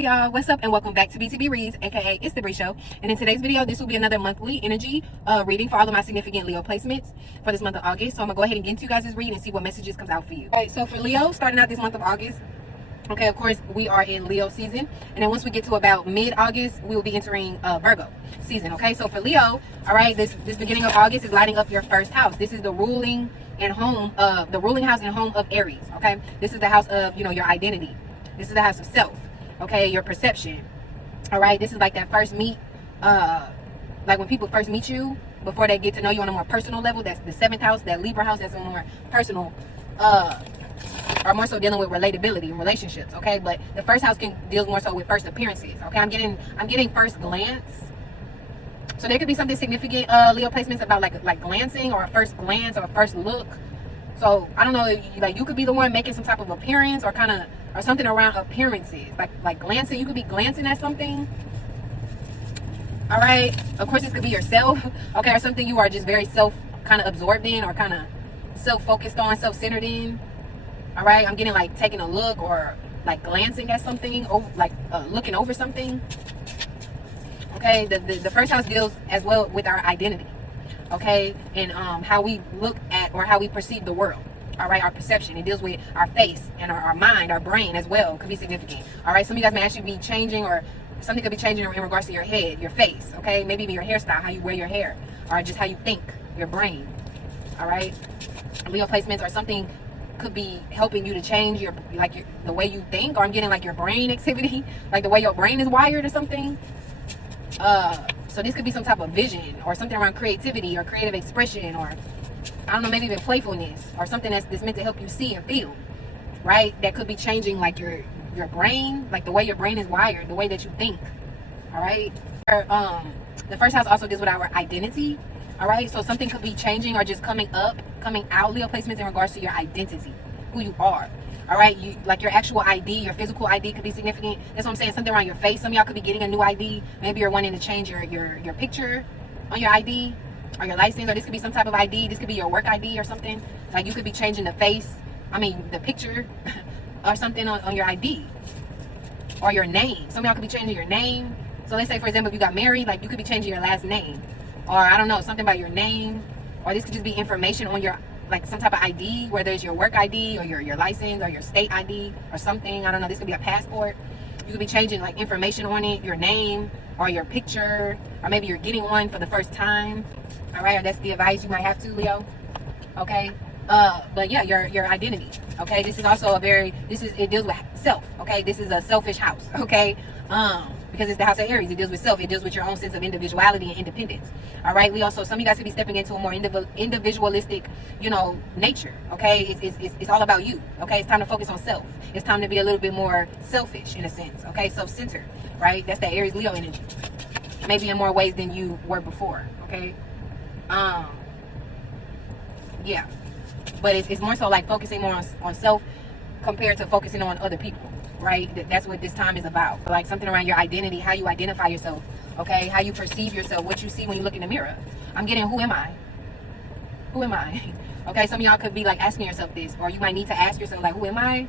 Y'all, what's up and welcome back to B.T.P Reads, aka It's the Bree Show. And in today's video, this will be another monthly energy reading for all of my significant Leo placements for this month of August. So I'm gonna go ahead and get into you guys' read and see what messages comes out for you. All right, so for Leo, starting out this month of August, okay, of course we are in Leo season, and then once we get to about mid-August, we will be entering Virgo season. Okay, so for Leo, all right, this beginning of August is lighting up your first house. This is the ruling and home of the ruling house and home of Aries. Okay, this is the house of your identity. This is the house of self. Okay, your perception. All right, this is like that first meet, like when people first meet you before they get to know you on a more personal level. That's the 7th house, that Libra house. That's a more personal, or more so dealing with relatability and relationships. Okay, but the first house deals more so with first appearances. Okay, I'm getting first glance. So there could be something significant, Leo placements about like glancing or a first glance or a first look. So I don't know, like you could be the one making some type of appearance or kind of, or something around appearances, like glancing. You could be glancing at something. All right, of course this could be yourself, okay, or something you are just very kind of absorbed in, or kind of self-focused on, self-centered in. All right, I'm getting like taking a look or like glancing at something, like looking over something. Okay, the first house deals as well with our identity. Okay, and how we look at or how we perceive the world. All right, our perception. It deals with our face and our mind, our brain as well. Could be significant. All right, some of you guys may actually be changing, or something could be changing in regards to your head, your face. Okay, maybe even your hairstyle, how you wear your hair, or just how you think, your brain. All right, Leo placements or something could be helping you to change the way you think, or I'm getting like your brain activity, like the way your brain is wired or something. So this could be some type of vision or something around creativity or creative expression, or I don't know, maybe even playfulness, or something that's meant to help you see and feel, right? That could be changing like your brain, like the way your brain is wired, the way that you think. All right. The first house also deals with our identity. All right. So something could be changing or just coming out, Leo placements, in regards to your identity, who you are. All right, like your actual ID, your physical ID could be significant. That's what I'm saying, something around your face. Some of y'all could be getting a new ID. Maybe you're wanting to change your picture on your ID or your license, or this could be some type of ID. This could be your work ID or something. Like you could be changing the picture or something on your ID or your name. Some of y'all could be changing your name. So let's say, for example, if you got married, like you could be changing your last name, or I don't know, something about your name, or this could just be information on your, like some type of ID, whether it's your work ID or your license or your state ID or something. I don't know, this could be a passport. You could be changing like information on it, your name or your picture, or maybe you're getting one for the first time. All right, or that's the advice you might have to, Leo. Okay, but yeah, your identity. Okay, this is also it deals with self. Okay, this is a selfish house. Okay, because it's the house of Aries. It deals with self. It deals with your own sense of individuality and independence. All right, Leo. So some of you guys could be stepping into a more individualistic, nature. Okay, it's all about you. Okay, it's time to focus on self. It's time to be a little bit more selfish in a sense. Okay, self-centered. Right, that's that Aries Leo energy. Maybe in more ways than you were before. Okay, yeah, but it's more so like focusing more on self compared to focusing on other people. Right, that's what this time is about. Like something around your identity, how you identify yourself. Okay, how you perceive yourself, what you see when you look in the mirror. I'm getting, who am I? Who am I? Okay, some of y'all could be like asking yourself this, or you might need to ask yourself like, who am I?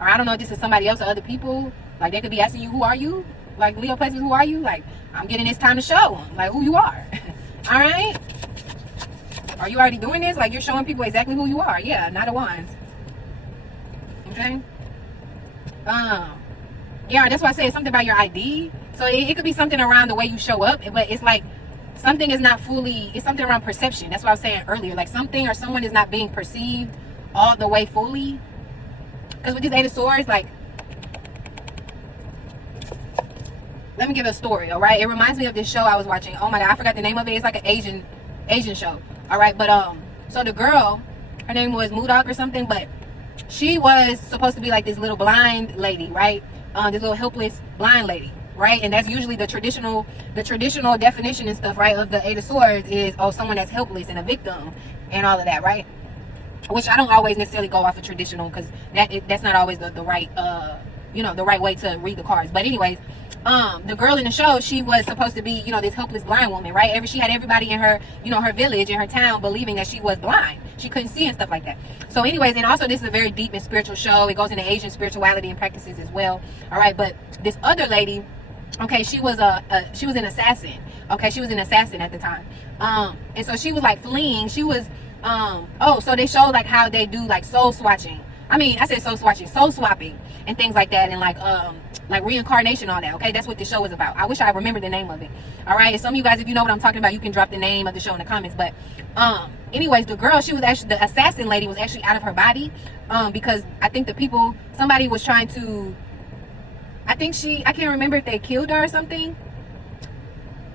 Or I don't know if this is somebody else or other people. Like they could be asking you, who are you? Like Leo placements, who are you? Like I'm getting, it's time to show them like who you are. All right, are you already doing this? Like you're showing people exactly who you are. Yeah, Knight of Wands. Okay. Yeah, that's why I say it's something about your ID. So it could be something around the way you show up, but it's like something is not fully, it's something around perception. That's what I was saying earlier, like something or someone is not being perceived all the way fully. Because with this 8 of Swords, like, let me give a story. All right, it reminds me of this show I was watching. Oh my god, I forgot the name of it. It's like an Asian show. All right, but so the girl, her name was Moodok or something, but she was supposed to be like this little blind lady, right? This little helpless blind lady, right? And that's usually the traditional definition and stuff, right, of the 8 of Swords is, oh, someone that's helpless and a victim and all of that, right? Which I don't always necessarily go off of traditional, because that's not always the right the right way to read the cards. But anyways, the girl in the show, she was supposed to be, this helpless blind woman, right? She had everybody in her, her village, in her town, believing that she was blind. she couldn't see and stuff like that. So anyways, and also this is a very deep and spiritual show. It goes into Asian spirituality and practices as well. All right, but this other lady, okay, she was an assassin. Okay, she was an assassin at the time. And so she was like fleeing. She was so they showed like how they do like soul swatching. I mean, I said soul swatching, soul swapping and things like that, and like reincarnation, all that. Okay, that's what the show is about. I wish I remembered the name of it. All right, some of you guys, if you know what I'm talking about, you can drop the name of the show in the comments. But anyways, the girl, she was actually, the assassin lady was actually out of her body, because I think somebody was trying to, I can't remember if they killed her or something.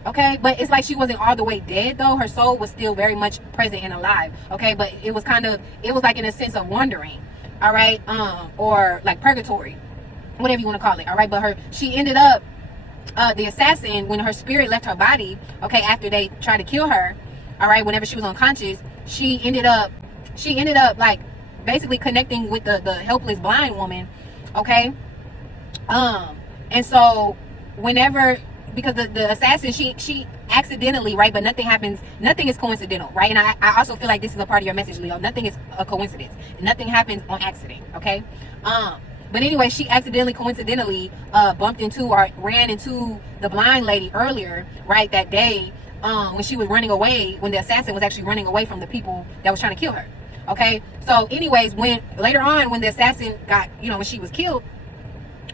Okay, but it's like she wasn't all the way dead though. Her soul was still very much present and alive. Okay, but it was like in a sense of wandering. All right, or like purgatory, whatever you want to call it. All right, but she ended up, the assassin, when her spirit left her body, okay, after they tried to kill her, all right, whenever she was unconscious, she ended up like basically connecting with the helpless blind woman. Okay, and so whenever, because the assassin, she accidentally, right, but nothing is coincidental, right? And I also feel like this is a part of your message, Leo. Nothing is a coincidence. Nothing happens on accident. Okay, but anyway, she coincidentally bumped into or ran into the blind lady earlier, right, that day, when she was running away, when the assassin was actually running away from the people that was trying to kill her. Okay, so anyways, when later on, when the assassin got, when she was killed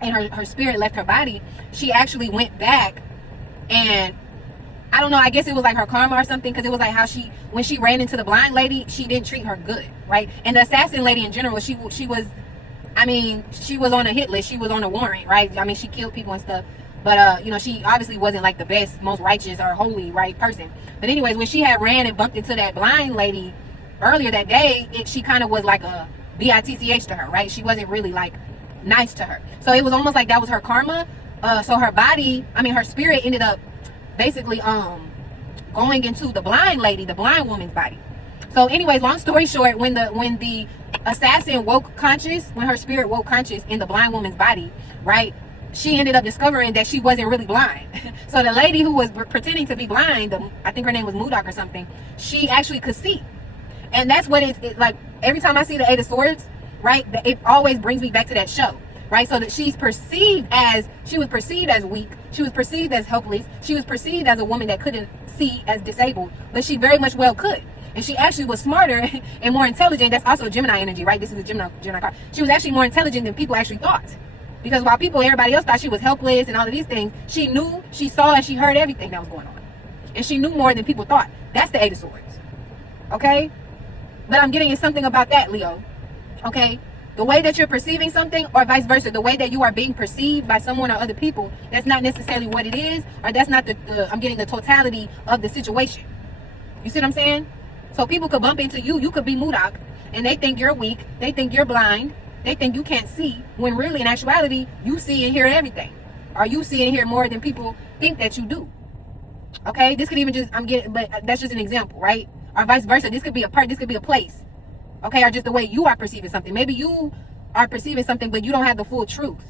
and her spirit left her body, she actually went back, and I don't know, I guess it was like her karma or something, because it was like how when she ran into the blind lady, she didn't treat her good, right? And the assassin lady in general, she was, I mean, she was on a hit list, she was on a warrant, right? I mean, she killed people and stuff, but she obviously wasn't like the best, most righteous or holy, right, person. But anyways, when she had ran and bumped into that blind lady earlier that day, she kind of was like a bitch to her, right? She wasn't really like nice to her. So it was almost like that was her karma. So her body, I mean, her spirit ended up basically going into the blind lady, the blind woman's body. So anyways, long story short, when the assassin woke conscious, when her spirit woke conscious in the blind woman's body, right, she ended up discovering that she wasn't really blind. So the lady who was pretending to be blind, I think her name was Modoc or something, she actually could see. And that's what it's like. Every time I see the Eight of Swords, right, it always brings me back to that show, right? So that she was perceived as weak, she was perceived as helpless, she was perceived as a woman that couldn't see, as disabled, but she very much well could. And she actually was smarter and more intelligent. That's also Gemini energy, right? This is a Gemini card. She was actually more intelligent than people actually thought. Because while everybody else thought she was helpless and all of these things, she knew, she saw, and she heard everything that was going on. And she knew more than people thought. That's the Eight of Swords. Okay? But I'm getting at something about that, Leo. Okay? The way that you're perceiving something, or vice versa, the way that you are being perceived by someone or other people, that's not necessarily what it is, or that's not I'm getting the totality of the situation. You see what I'm saying? So people could bump into you. You could be Modoc, and they think you're weak. They think you're blind. They think you can't see, when really, in actuality, you see and hear everything. Or you see and hear more than people think that you do. Okay? This could even just, but that's just an example, right? Or vice versa. This could be this could be a place. Okay? Or just the way you are perceiving something. Maybe you are perceiving something, but you don't have the full truth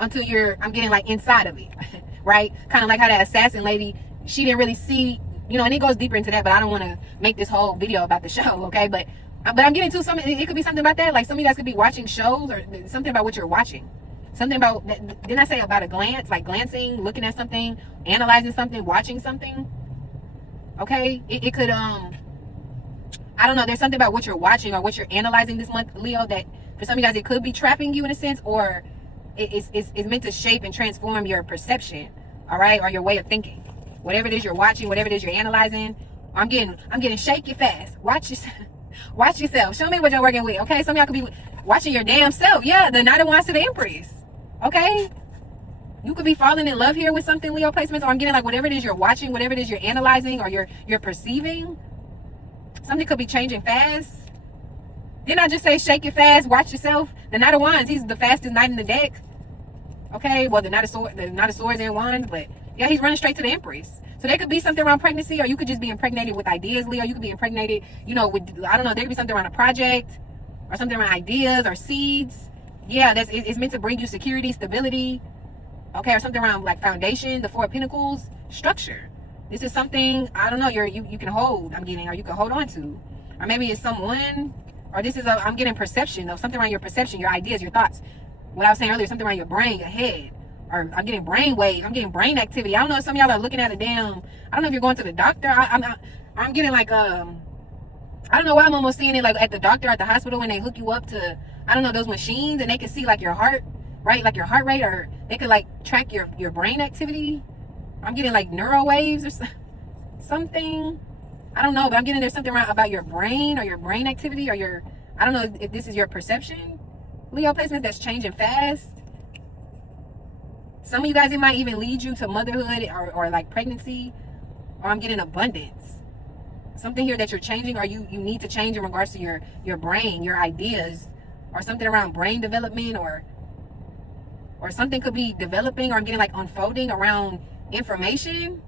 until I'm getting like inside of it. Right? Kind of like how that assassin lady, she didn't really see, and it goes deeper into that, but I don't want to make this whole video about the show, okay? But I'm getting to something. It could be something about that. Like some of you guys could be watching shows, or something about what you're watching. Something about, didn't I say about a glance? Like glancing, looking at something, analyzing something, watching something. Okay? It could, I don't know. There's something about what you're watching or what you're analyzing this month, Leo, that for some of you guys, it could be trapping you in a sense, or it's meant to shape and transform your perception, all right? Or your way of thinking. Whatever it is you're watching, whatever it is you're analyzing. I'm getting shaky fast. Watch yourself. Show me what you're working with. Okay, some of y'all could be watching your damn self. Yeah, the Knight of Wands to the Empress. Okay, you could be falling in love here with something, Leo placements. Or I'm getting like whatever it is you're watching, whatever it is you're analyzing, or you're perceiving. Something could be changing fast. Didn't I just say shake it fast? Watch yourself. The Knight of Wands. He's the fastest knight in the deck. Okay, well the Knight of Swords and Wands, but yeah, he's running straight to the Empress. So there could be something around pregnancy, or you could just be impregnated with ideas, Leo. You could be impregnated, with, I don't know, there could be something around a project, or something around ideas or seeds. Yeah, it's meant to bring you security, stability, okay, or something around like foundation, the Four of Pentacles, structure. This is something, I don't know, you can hold, I'm getting, or you can hold on to. or maybe it's someone, or this is I'm getting perception of something around your perception, your ideas, your thoughts. What I was saying earlier, something around your brain, your head, or I'm getting brain waves, I'm getting brain activity. I don't know if some of y'all are looking at a damn, I don't know if you're going to the doctor. I'm getting like I don't know why I'm almost seeing it like at the doctor, at the hospital, when they hook you up to, I don't know, those machines, and they can see like your heart, right? Like your heart rate, or they could like track your brain activity. I'm getting like neural waves or something. I don't know, but I'm getting there's something around about your brain, or your brain activity, or your, I don't know if this is your perception. Leo placements that's changing fast. Some of you guys, it might even lead you to motherhood, or like pregnancy, or I'm getting abundance. Something here that you're changing, or you need to change in regards to your brain, your ideas, or something around brain development, or something could be developing, or I'm getting like unfolding around information.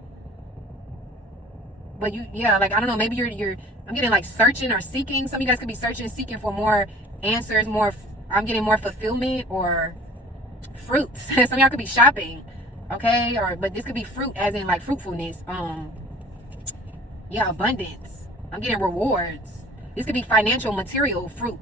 But like, I don't know, maybe I'm getting like searching or seeking. Some of you guys could be searching, seeking for more answers, I'm getting more fulfillment or fruits. Some of y'all could be shopping, okay? But this could be fruit, as in like fruitfulness. Abundance. I'm getting rewards. This could be financial, material fruit.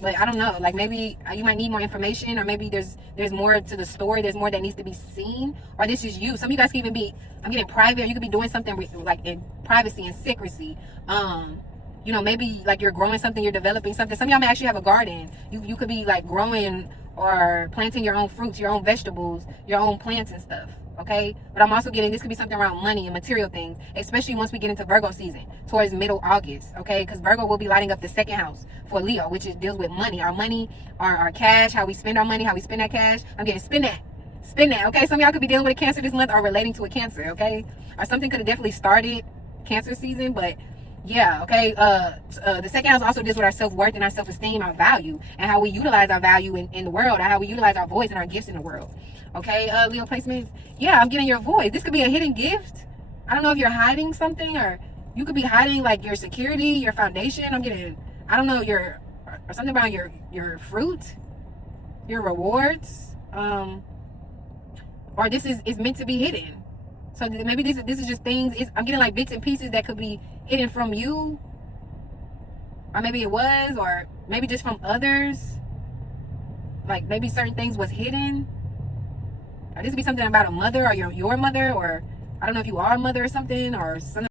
But I don't know, like maybe you might need more information, or maybe there's more to the story, there's more that needs to be seen, or this is you. Some of you guys can even be, I'm getting private, or you could be doing something like in privacy and secrecy. Maybe like you're growing something, you're developing something. Some of y'all may actually have a garden. You could be like growing or planting your own fruits, your own vegetables, your own plants and stuff. Okay, but I'm also getting this could be something around money and material things, especially once we get into Virgo season towards middle August. Okay, because Virgo will be lighting up the second house for Leo, which deals with money, our cash, how we spend our money, how we spend that cash. I'm getting spend that. Okay, some of y'all could be dealing with a Cancer this month, or relating to a Cancer. Okay, or something could have definitely started Cancer season, but yeah, okay. The second house also deals with our self-worth and our self-esteem, our value, and how we utilize our value in the world, and how we utilize our voice and our gifts in the world. Okay, Leo placements. Yeah, I'm getting your voice. This could be a hidden gift. I don't know if you're hiding something, or you could be hiding like your security, your foundation. I'm getting, I don't know, or something about your fruit, your rewards, or this is meant to be hidden. So maybe this is just things. I'm getting like bits and pieces that could be hidden from you, or maybe it was, or maybe just from others. Like maybe certain things was hidden. Or this could be something about a mother, or your mother, or I don't know if you are a mother or something, or something